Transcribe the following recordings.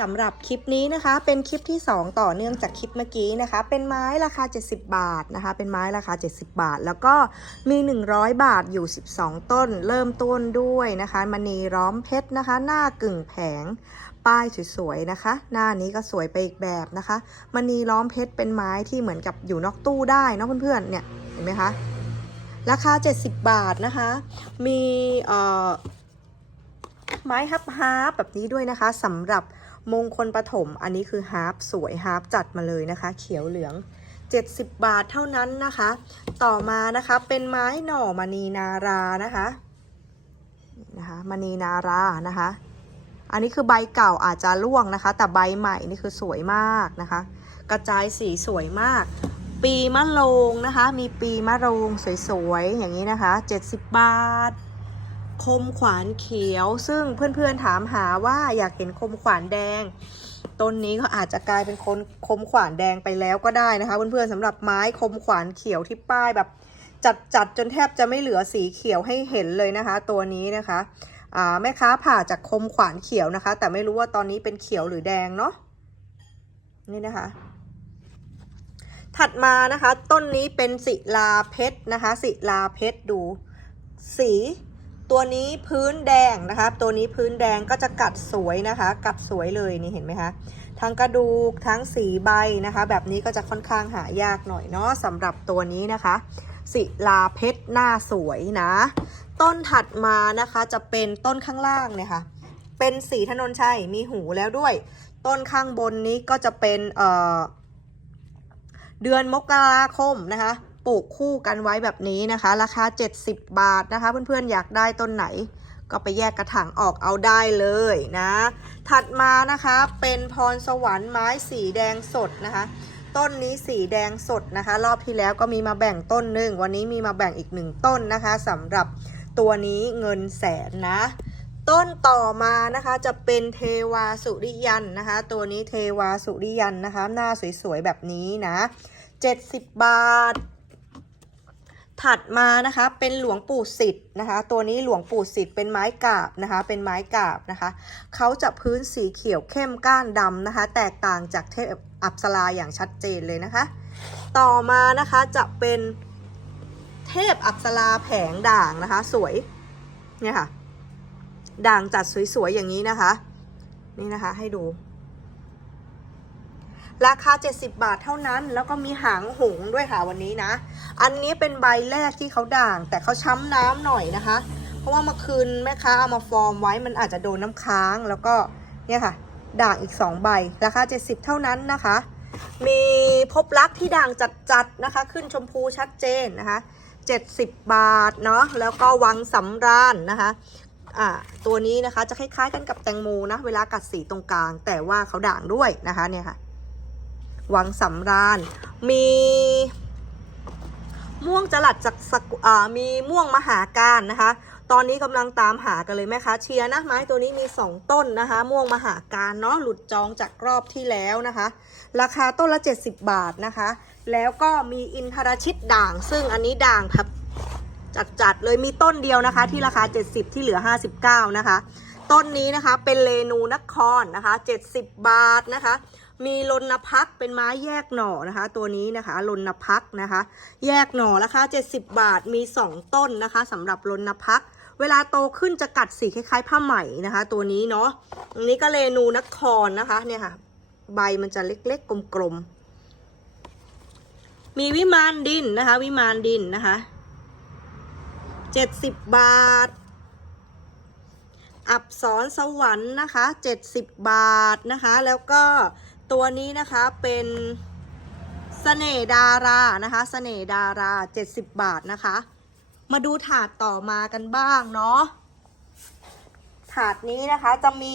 สำหรับคลิปนี้นะคะเป็นคลิปที่ 2 ต่อเนื่องจากคลิปเมื่อกี้นะคะ เป็นไม้ราคา 70 บาทนะคะ เป็นไม้ราคา 70 บาท แล้วก็มี 100 บาทอยู่ 12 ต้น เริ่มต้นด้วยนะคะมณีร้อมเพชรนะคะ หน้ากึ่งแผง ป้ายสวยๆนะคะ หน้านี้ก็สวยไปอีกแบบนะคะมณีล้อมเพชรเป็นไม้ที่เหมือนกับอยู่นอกตู้ได้เนะเพื่อนๆเนี่ยเห็นไหมคะราคา 70 บาทนะคะ มีเอ่อไม้ฮับฮาแบบนี้ด้วยนะคะสำหรับ มงคลปฐมอันนี้คือฮาร์ปสวยฮาร์ปจัดมาเลยนะคะ เขียวเหลือง 70 บาทเท่านั้นนะคะ ต่อมานะคะเป็นไม้หน่อมณีนารานะคะนี่นะคะมณีนารานะคะ อันนี้คือใบเก่าอาจจะร่วงนะคะ แต่ใบใหม่นี่คือสวยมากนะคะ กระจายสีสวยมาก ปีมะโรงนะคะ มีปีมะโรงสวยๆอย่างนี้นะคะ 70 บาท คมขวานเขียว ซึ่งเพื่อนๆถามหาว่าอยากเห็นคมขวานแดง ต้นนี้ก็อาจจะกลายเป็นคนคมขวานแดงไปแล้วก็ได้นะคะ เพื่อนๆสำหรับไม้คมขวานเขียวที่ป้ายแบบ จัดจัดจนแทบจะไม่เหลือสีเขียวให้เห็นเลยนะคะ ตัวนี้นะคะแม่ค้าผ่าจากคมขวานเขียวนะคะ แต่ไม่รู้ว่าตอนนี้เป็นเขียวหรือแดงเนาะนี่นะคะ ถัดมานะคะ ต้นนี้เป็นศิลาเพชรนะคะศิลาเพชรดู สี ตัวนี้พื้นแดงนะคะ ตัวนี้พื้นแดงก็จะกัดสวยนะคะ กัดสวยเลยนี่เห็นไหมคะ ทั้งกระดูกทั้งสีใบนะคะ แบบนี้ก็จะค่อนข้างหายากหน่อยเนาะสำหรับตัวนี้นะคะศิลาเพชรหน้าสวยนะ ต้นถัดมานะคะจะเป็นต้นข้างล่างเนี่ยค่ะ เป็นสีถนนชัยมีหูแล้วด้วย ต้นข้างบนนี้ก็จะเป็นเอ่อเดือนมกราคมนะคะ ปลูกคู่กันไว้แบบนี้นะคะ ราคา 70 บาทนะคะ เพื่อนๆอยากได้ต้นไหน ก็ไปแยกกระถางออกเอาได้เลยนะ ถัดมานะคะเป็นพรสวรรค์ไม้สีแดงสดนะคะ ต้นนี้สีแดงสดนะคะ รอบที่แล้วก็มีมาแบ่งต้นหนึ่งวันนี้มีมาแบ่งอีกหนึ่งต้นนะคะสำหรับตัวนี้เงินแสนนะต้นต่อมานะคะจะเป็นเทวาสุริยันนะคะ ตัวนี้เทวาสุริยันนะคะ หน้าสวยๆแบบนี้นะ 70 บาท ถัดมานะคะเป็นหลวงปู่สิทธิ์นะคะ ตัวนี้หลวงปู่สิทธิ์เป็นไม้กาบนะคะ เป็นไม้กาบนะคะเขาจะพื้นสีเขียวเข้มก้านดำนะคะ แตกต่างจากเทพอัปสราอย่างชัดเจนเลยนะคะ ต่อมานะคะจะเป็นเทพอัปสราแผงด่างนะคะ สวยเนี่ยค่ะ ด่างจัดสวยๆอย่างนี้นะคะ นี่นะคะให้ดู ราคา 70 บาทเท่านั้น แล้วก็มีหางหงด้วยค่ะวันนี้นะ อันนี้เป็นใบแรกที่เขาด่าง แต่เขาช้ำน้ำหน่อยนะคะ เพราะว่าเมื่อคืนแม่ค้าเอามาฟอร์มไว้มันอาจจะโดนน้ำค้างแล้วก็เนี่ยค่ะ ด่างอีก 2 ใบ ราคา 70 เท่านั้นนะคะ มีพบรักที่ด่างจัดๆนะคะ ขึ้นชมพูชัดเจนนะคะ 70 บาทเนาะแล้วก็วังสำราญนะคะอ่าตัวนี้นะคะจะคล้ายๆกันกับแตงโมนะ เวลากัดสีตรงกลาง แต่ว่าเขาด่างด้วยนะคะเนี่ยค่ะ วังสำราญ มีม่วงจลัดจากสกมีม่วงมหาการนะคะ ตอนนี้กำลังตามหากันเลยแม่คะเชียร์นะไม้ตัวนี้มี 2 ต้นนะคะ ม่วงมหาการเนาะหลุดจองจากรอบที่แล้วนะคะ ราคาต้นละ 70 บาทนะคะ แล้วก็มีอินทรชิตด่าง ซึ่งอันนี้ด่างครับจัดๆเลยมีต้นเดียวนะคะ ที่ราคา 70 ที่เหลือ 59 นะคะ ต้นนี้นะคะเป็นเลนูนครนะคะ 70 บาทนะคะ มีลนพักเป็นไม้แยกหน่อนะคะ ตัวนี้นะคะลนพักนะคะ แยกหน่อราคา70 บาทมี 2 ต้นนะคะสำหรับลนพัก เวลาโตขึ้นจะกัดสีคล้ายๆ ผ้าไหมนะคะ ตัวนี้เนาะอันนี้ก็เลนูนครนะคะเนี่ยค่ะ ใบมันจะเล็กๆกลมๆ มีวิมานดินนะคะ วิมานดินนะคะ70บาท อับสรสวรรค์นะคะ70บาทนะคะ แล้วก็ ตัวนี้นะคะเป็นเสน่ดารานะคะเสน่ดารา 70 บาทนะคะ มาดูถาดต่อมากันบ้างเนาะถาดนี้นะคะจะมี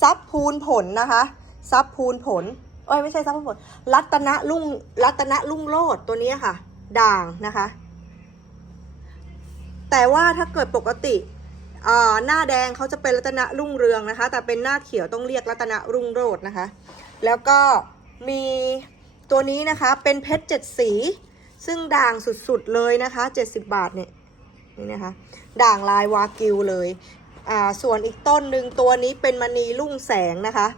ซับพูนผลนะคะซับพูนผลเอ้ยไม่ใช่ซับพูนผล รัตนลุ่งรัตนลุ่งโลดตัวนี้ค่ะ ด่างนะคะ แต่ว่าถ้าเกิดปกติอ่าหน้าแดงเขาจะเป็นรัตนรุ่งเรืองนะคะ แต่เป็นหน้าเขียวต้องเรียกรัตนรุ่งโรจน์นะคะ แล้วก็มีตัวนี้นะคะเป็นเพชรเจ็ดสี ซึ่งด่างสุดๆเลยนะคะ 70 บาทเนี่ยนี่นะคะ ด่างลายวากิวเลยอ่าส่วนอีกต้นหนึ่งตัวนี้เป็นมณีรุ่งแสงนะคะ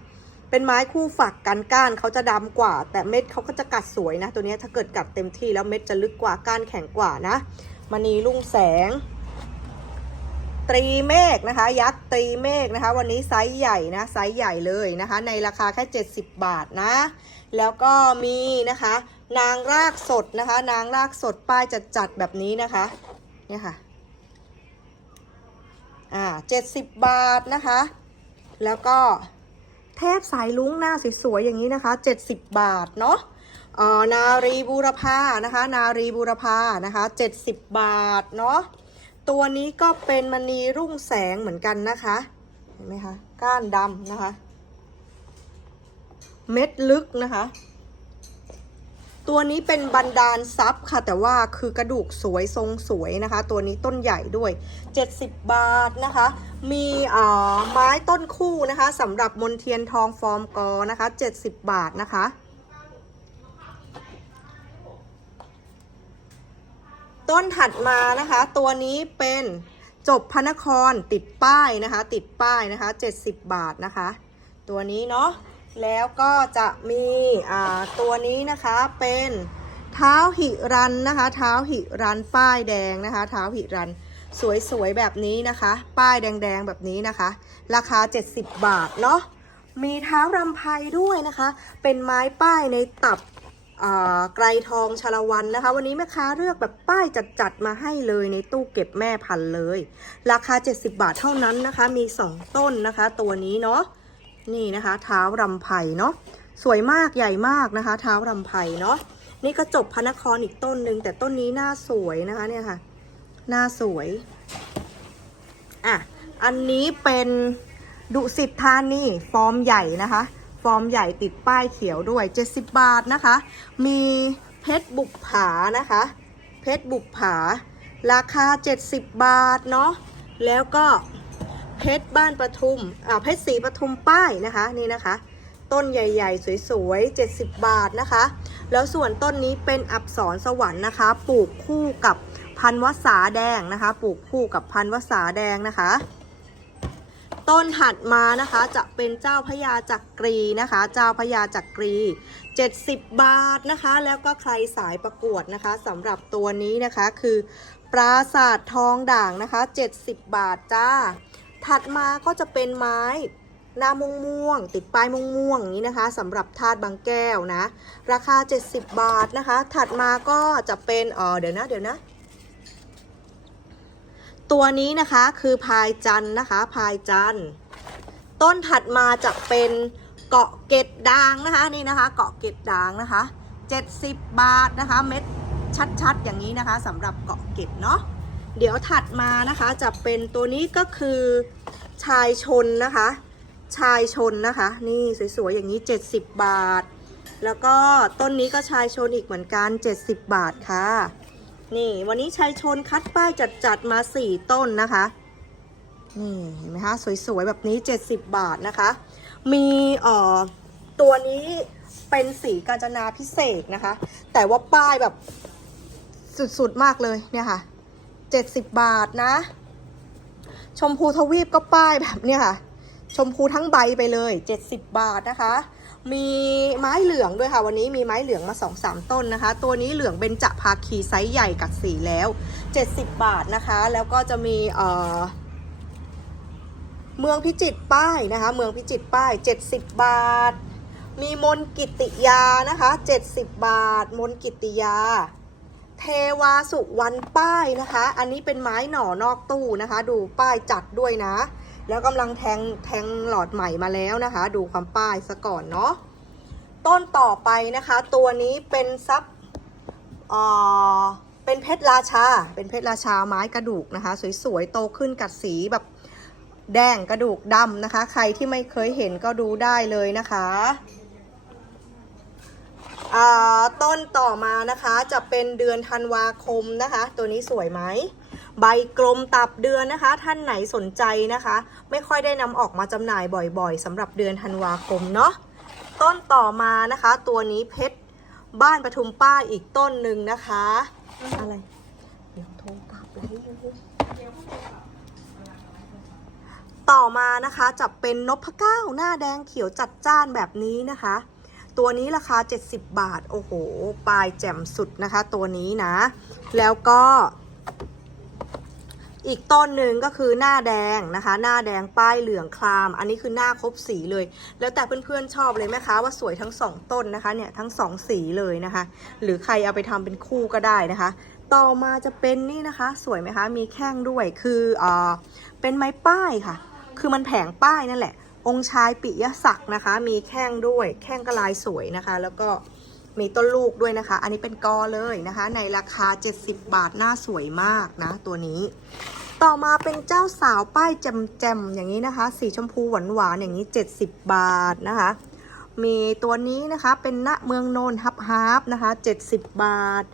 เป็นไม้คู่ฝักกันก้านเขาจะดำกว่า แต่เม็ดเขาก็จะกัดสวยนะ ตัวนี้ถ้าเกิดกัดเต็มที่แล้วเม็ดจะลึกกว่าก้านแข็งกว่านะมณีรุ่งแสง ตรีเมฆนะคะ ยักษ์ตรีเมฆนะคะ วันนี้ไซส์ใหญ่นะไซส์ใหญ่เลยนะคะ ในราคาแค่ 70 บาทนะ แล้วก็มีนะคะ นางรากสดนะคะ นางรากสดป้ายจัดจัดแบบนี้นะคะเนี่ยค่ะอ่า70บาทนะคะ แล้วก็เทพสายลุ้งหน้าสวยๆอย่างนี้นะคะ70บาทเนาะอ่อนารีบูรพานะคะ นารีบูรพานะคะ70บาทเนาะ ตัวนี้ก็เป็นมณีรุ่งแสงเหมือนกันนะคะ เห็นไหมคะ ก้านดำนะคะ เม็ดลึกนะคะ ตัวนี้เป็นบันดาลซับค่ะ แต่ว่าคือกระดูกสวยทรงสวยนะคะ ตัวนี้ต้นใหญ่ด้วย 70 บาทนะคะ มีอ่อไม้ต้นคู่นะคะสำหรับมนเทียนทองฟอร์มกอนะคะ 70 บาทนะคะ ต้นถัดมานะคะ ตัวนี้เป็นจบพระนครติดป้ายนะคะ ติดป้ายนะคะ 70 บาทนะคะ ตัวนี้เนาะแล้วก็จะมีอ่าตัวนี้นะคะเป็นเท้าหิรันนะคะ เท้าหิรันป้ายแดงนะคะ เท้าหิรันสวยๆแบบนี้นะคะ ป้ายแดงๆแบบนี้นะคะ ราคา 70 บาทเนาะมีเท้ารำไพด้วยนะคะ เป็นไม้ป้ายในตับ ไกรทองชาละวันนะคะ วันนี้แม่ค้าเลือกแบบป้ายจัดๆมาให้เลยในตู้เก็บแม่พันเลย ราคา 70 บาทเท่านั้นนะคะ มี 2 ต้นนะคะ ตัวนี้เนาะนี่นะคะเท้ารำไพเนาะสวยมากใหญ่มากนะคะเท้ารำไพเนาะนี่ก็จบพระนครอีกต้นหนึ่งแต่ต้นนี้หน้าสวยนะคะเนี่ยค่ะหน้าสวยอะอันนี้เป็นดุสิตธานีฟอร์มใหญ่นะคะ ฟอร์มใหญ่ติดป้ายเขียวด้วย 70 บาทนะคะ มีเพชรบุกผานะคะ เพชรบุกผา ราคา 70 บาทเนาะแล้วก็เพชรบ้านปทุมอ่าเพชรสีปทุมป้ายนะคะนี่นะคะ ต้นใหญ่ๆ สวยๆ 70 บาทนะคะ แล้วส่วนต้นนี้เป็นอับสรสวรรค์นะคะ ปลูกคู่กับพันวสาแดงนะคะ ปลูกคู่กับพันวสาแดงนะคะ ต้นถัดมานะคะจะเป็นเจ้าพญาจักรีนะคะ เจ้าพญาจักรี 70 บาทนะคะ แล้วก็ใครสายประกวดนะคะสำหรับตัวนี้นะคะคือปราสาททองด่างนะคะ 70 บาทจ้า ถัดมาก็จะเป็นไม้หน้าม่วงม่วง ติดป้ายม่วงม่วงๆอย่างนี้นะคะสำหรับธาตุบางแก้วนะ ราคา 70 บาทนะคะ ถัดมาก็จะเป็นเออเดี๋ยวนะเดี๋ยวนะ ตัวนี้นะคะคือพายจันนะคะพายจันต้นถัดมาจะเป็นเกาะเกตด่างนะคะนี่นะคะ เกาะเกตด่างนะคะ 70 บาทนะคะ เม็ดชัดๆ อย่างนี้นะคะสำหรับเกาะเกตเนาะเดี๋ยวถัดมานะคะจะเป็นตัวนี้ก็คือชายชนนะคะ ชายชนนะคะ นี่สวยๆอย่างนี้ 70 บาท แล้วก็ต้นนี้ก็ชายชนอีกเหมือนกัน 70 บาทค่ะ นี่วันนี้ชายชนคัดป้ายจัดจัดๆมา4ต้นนะคะ นี่เห็นไหมคะสวยๆแบบนี้70บบาทนะคะ มีเอ่อตัวนี้เป็นสีกาญจนาพิเศษนะคะ แต่ว่าป้ายแบบสุดๆมากเลยเนี่ยค่ะ70บบาทนะ ชมพูทวีปก็ป้ายแบบเนี่ยค่ะ ชมพูทั้งใบไปเลย70บาทนะคะ มีไม้เหลืองด้วยค่ะ วันนี้มีไม้เหลืองมา 2-3 ต้นนะคะ ตัวนี้เหลืองเบญจภาคีไซส์ใหญ่กัดสีแล้ว 70 บาทนะคะ แล้วก็จะมีเอ่อเมืองพิจิตรป้ายนะคะ เมืองพิจิตรป้าย 70 บาท มีมนกิติยานะคะ 70 บาท มนกิติยา เทวาสุวรรณป้ายนะคะ อันนี้เป็นไม้หน่อนอกตู้นะคะ ดูป้ายจัดด้วยนะ แล้วกำลังแทงแทงหลอดใหม่มาแล้วนะคะ ดูความป้ายซะก่อนเนาะต้นต่อไปนะคะ ตัวนี้เป็นซับเอ่อเป็นเพชรราชา เป็นเพชรราชาไม้กระดูกนะคะ สวยๆโตขึ้นกัดสีแบบแดงกระดูกดำนะคะ ใครที่ไม่เคยเห็นก็ดูได้เลยนะคะอ่าต้นต่อมานะคะจะเป็นเดือนธันวาคมนะคะ ตัวนี้สวยไหม ใบกลมตับเดือนนะคะ ท่านไหนสนใจนะคะ ไม่ค่อยได้นำออกมาจำหน่ายบ่อยๆสำหรับเดือนธันวาคมเนาะต้นต่อมานะคะ ตัวนี้เพชรบ้านปทุมป้าอีกต้นหนึ่งนะคะ อะไรเดี๋ยวโทรกลับเลยต่อมานะคะจะเป็นนพเก้าหน้าแดงเขียวจัดจ้านแบบนี้นะคะ ตัวนี้ราคา 70 บาท โอ้โห ปลายแจ่มสุดนะคะ ตัวนี้นะ แล้วก็ อีกต้นหนึ่งก็คือหน้าแดงนะคะ หน้าแดงป้ายเหลืองคลาม อันนี้คือหน้าครบสีเลย แล้วแต่เพื่อนๆชอบเลยไหมคะว่าสวยทั้งสองต้นนะคะเนี่ยทั้งสองสีเลยนะคะ หรือใครเอาไปทำเป็นคู่ก็ได้นะคะ ต่อมาจะเป็นนี่นะคะ สวยไหมคะ มีแข้งด้วยคือเอ่าเป็นไม้ป้ายค่ะ คือมันแผงป้ายนั่นแหละ องค์ชายปิยศักดิ์นะคะ มีแข้งด้วย แข้งกระลายสวยนะคะ แล้วก็ มีต้นลูกด้วยนะคะ อันนี้เป็นกอเลยนะคะ ในราคา 70 บาทหน้าสวยมากนะ ตัวนี้ ต่อมาเป็นเจ้าสาวป้ายแจมๆอย่างนี้นะคะ สีชมพูหวานๆอย่างนี้ 70 บาทนะคะ มีตัวนี้นะคะเป็นณเมืองโนนฮับฮับนะคะ 70 บาท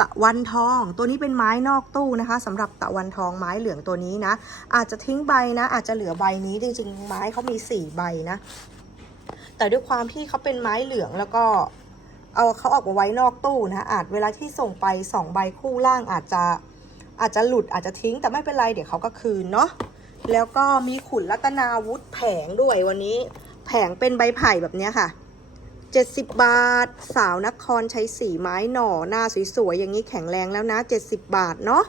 ตะวันทอง ตัวนี้เป็นไม้นอกตู้นะคะสำหรับตะวันทองไม้เหลืองตัวนี้นะ อาจจะทิ้งใบนะ อาจจะเหลือใบนี้จริงๆ ไม้เขามี 4 ใบนะ แต่ด้วยความที่เขาเป็นไม้เหลืองแล้วก็ เอาเขาออกมาไว้นอกตู้นะคะอาจเวลาที่ส่งไป2ใบคู่ล่างอาจจะอาจจะหลุดอาจจะทิ้งแต่ไม่เป็นไรเดี๋ยวเขาก็คืนเนาะแล้วก็มีขุนรัตนาวุธแผงด้วยวันนี้ แผงเป็นใบไผ่แบบนี้ค่ะ 70 บาท สาวนครใช้สีไม้หน่อหน้าสวยๆอย่างนี้แข็งแรงแล้วนะ 70 บาทเนาะ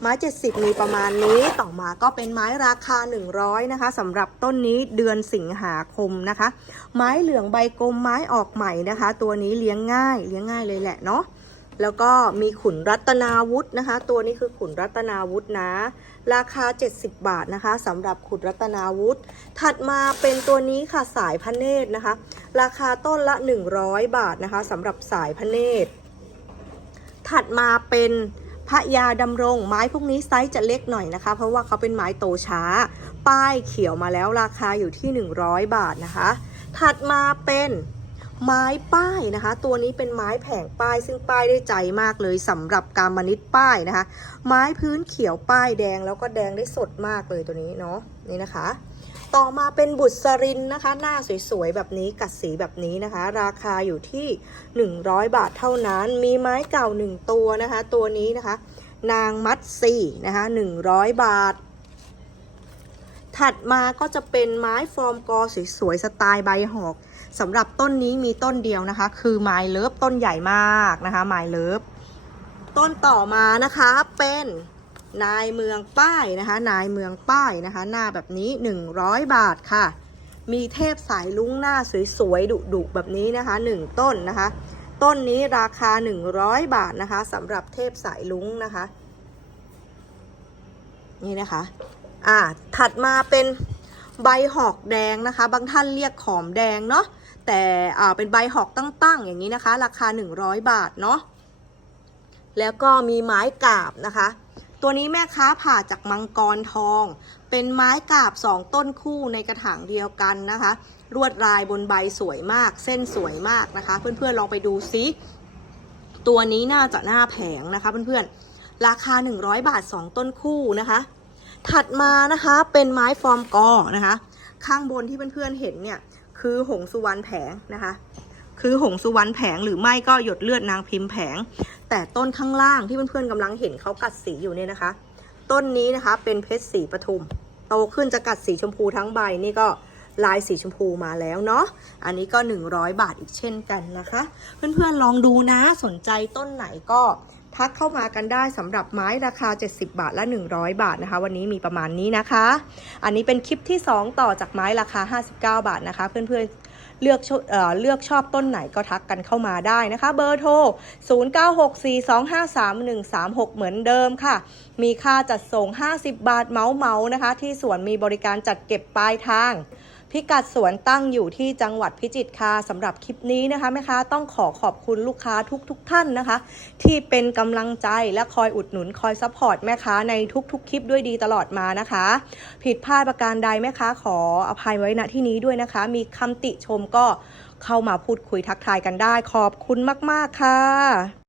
ไม้ 70 มีประมาณนี้ต่อมาก็เป็นไม้ราคา 100 นะคะสำหรับต้นนี้เดือนสิงหาคมนะคะ ไม้เหลืองใบกลมไม้ออกใหม่นะคะ ตัวนี้เลี้ยงง่ายเลี้ยงง่ายเลยแหละเนาะ แล้วก็มีขุนรัตนาวุธนะคะ ตัวนี้คือขุนรัตนาวุธนะ ราคา 70 บาทนะคะสำหรับขุนรัตนาวุธถัดมาเป็นตัวนี้ค่ะสายพระเนตรนะคะ ราคาต้นละ 100 บาทนะคะสำหรับสายพระเนตร ถัดมาเป็นพระยาดำรงไม้พวกนี้ไซส์จะเล็กหน่อยนะคะ เพราะว่าเขาเป็นไม้โตช้า ป้ายเขียวมาแล้วราคาอยู่ที่ 100 บาทนะคะ ถัดมาเป็น ไม้ป้ายนะคะ ตัวนี้เป็นไม้แผงป้าย ซึ่งป้ายได้ใจมากเลยสำหรับการมนิดป้ายนะคะ ไม้พื้นเขียวป้ายแดงแล้วก็แดงได้สดมากเลยตัวนี้เนาะนี่นะคะ ต่อมาเป็นบุษรินนะคะ หน้าสวยๆแบบนี้กัดสีแบบนี้นะคะ ราคาอยู่ที่ 100 บาทเท่านั้น มีไม้เก่า 1 ตัวนะคะ ตัวนี้นะคะ นางมัดซีนะคะ100 บาทถัดมาก็จะเป็นไม้ฟอร์มกอสวยๆสไตล์ใบหอก สำหรับต้นนี้มีต้นเดียวนะคะ คือไม้เลิฟต้นใหญ่มากนะคะไม้เลิฟต้นต่อมานะคะเป็นนายเมืองป้ายนะคะ นายเมืองป้ายนะคะ หน้าแบบนี้ 100 บาทค่ะ มีเทพสายลุ้งหน้าสวยๆดุๆแบบนี้นะคะ 1 ต้นนะคะ ต้นนี้ราคา 100 บาทนะคะสำหรับเทพสายลุ้งนะคะ นี่นะคะ อ่าถัดมาเป็นใบหอกแดงนะคะ บางท่านเรียกขอมแดงเนาะ แต่เป็นใบหอกตั้งๆ อย่างนี้นะคะ ราคา 100 บาทเนาะแล้วก็มีไม้กาบนะคะ ตัวนี้แม่ค้าผ่าจากมังกรทอง เป็นไม้กาบ 2 ต้นคู่ในกระถางเดียวกันนะคะลวดลายบนใบสวยมาก เส้นสวยมากนะคะ เพื่อนๆลองไปดูซิตัวนี้น่าจะหน้าแผงนะคะ เพื่อนๆราคา 100 บาท 2 ต้นคู่นะคะ ถัดมานะคะเป็นไม้ฟอร์มกอนะคะ ข้างบนที่เพื่อนๆเห็นเนี่ย คือหงสุวรรณแผงนะคะ คือหงสุวรรณแผงหรือไม่ก็หยดเลือดนางพิมพ์แผง แต่ต้นข้างล่างที่เพื่อนๆกำลังเห็นเขากัดสีอยู่เนี่ยนะคะ ต้นนี้นะคะเป็นเพชรสีปทุม โตขึ้นจะกัดสีชมพูทั้งใบนี่ก็ลายสีชมพูมาแล้วเนาะ อันนี้ก็ 100 บาทอีกเช่นกันนะคะ เพื่อนๆลองดูนะสนใจต้นไหนก็ ทักเข้ามากันได้สำหรับไม้ราคา 70 บาทและ 100 บาทนะคะ วันนี้มีประมาณนี้นะคะ อันนี้เป็นคลิปที่ 2 ต่อจากไม้ราคา 59 บาทนะคะ เพื่อนๆเลือกชเอ่อเลือกชอบต้นไหนก็ทักกันเข้ามาได้นะคะ เบอร์โทร 0964253136 เหมือนเดิมค่ะ มีค่าจัดส่ง 50 บาทเมาเมานะคะ ที่สวนมีบริการจัดเก็บปลายทาง พิกัดสวนตั้งอยู่ที่จังหวัดพิจิตรค่ะสำหรับคลิปนี้นะคะแม่ค้าต้องขอขอบคุณลูกค้าทุกๆทท่านนะคะ ที่เป็นกำลังใจและคอยอุดหนุนคอยซัพพอร์ตแม่ค้าในทุกๆ คลิปด้วยดีตลอดมานะคะ ผิดพลาดประการใดแม่ค้าขออภัยไว้ณที่นี้ด้วยนะคะ มีคำติชมก็เข้ามาพูดคุยทักทายกันได้ ขอบคุณมาก ๆ ค่ะ